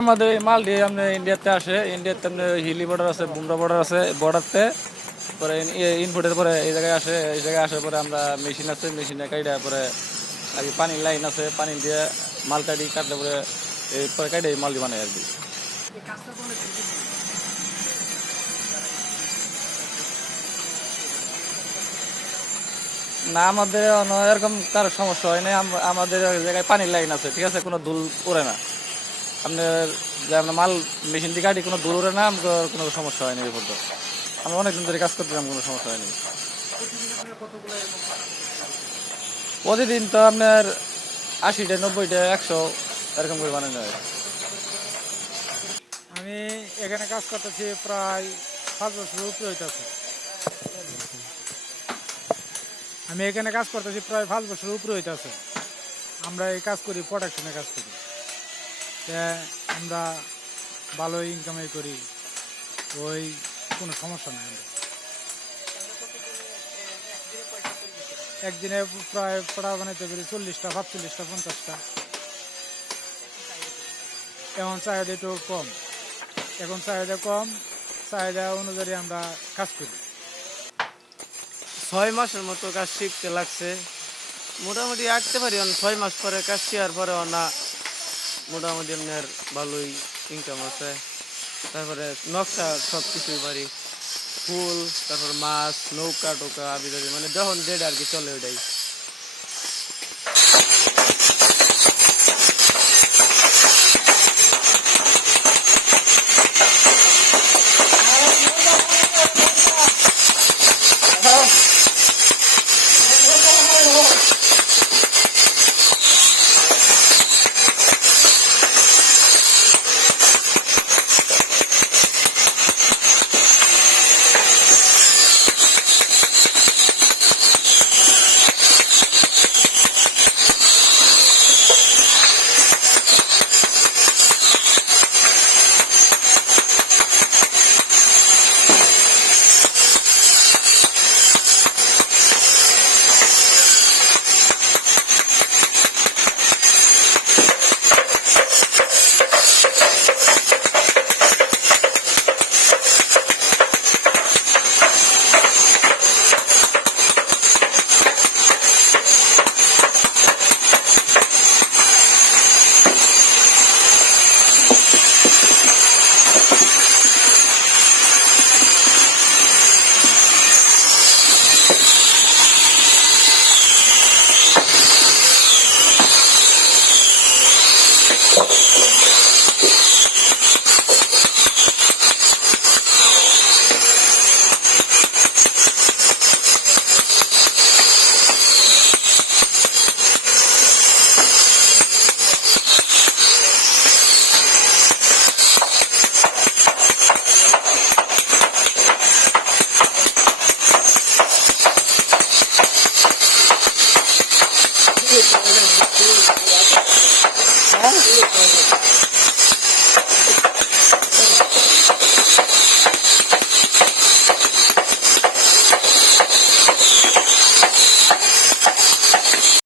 আমাদের এই মালটি আপনার ইন্ডিয়াতে আসে। ইন্ডিয়াতে আপনার হিলি বর্ডার আছে, বুমরা বর্ডার আছে। বর্ডারতে পরে ইনপুটের পরে এই জায়গায় আসে। এই জায়গায় আসার পরে আমরা মেশিন আছে, মেশিনে কাইটা পরে আর কি পানির লাইন আছে, পানি দিয়ে মাল কাটি কাটলে পরে এই পরে কাইটে মালটি বানাই আর কি। না, আমাদের এরকম কারো সমস্যা হয় না। আমাদের ওই জায়গায় পানির লাইন আছে, ঠিক আছে, কোনো ধুল ওড়ে না। আপনার যে আমরা মাল মেশিন দিয়ে কাটি কোনো ধুল ওড়ে না, আমাদের কোনো সমস্যা হয়নি এই পর্যন্ত। আমরা অনেকদিন ধরে কাজ করতেছিলাম, কোনো সমস্যা হয়নি। প্রতিদিন তো আপনার 80টা 90টা 100 এরকম করে বানানো হয়। আমি এখানে কাজ করতেছি প্রায় 5 বছরের উপরে হইতেছে। আমি এখানে কাজ করতেছি প্রায় 5 বছরের উপরে হইতেছে। আমরা এই কাজ করি, প্রোডাকশনে কাজ করি। তা আমরা ভালো ইনকামই করি, ওই কোনো সমস্যা নাই। আমরা একদিনে প্রায় পড়া বানাইতে পারি 40টা 45টা 50টা। এখন চাহিদা একটু কম, এখন চাহিদা কম, চাহিদা অনুযায়ী আমরা কাজ করি। 6 মাসের মতো কাজ শিখতে লাগছে। মোটামুটি আটতে পারি, 6 মাস পরে কাজ শেয়ার পরে না মোটামুটি আপনার ভালোই ইনকাম আছে। তারপরে নকশা সব কিছুই পারি, ফুল, তারপর মাছ, নৌকা টোকা আবি যাবি, মানে যখন যেটা আর কি চলে ওইটাই।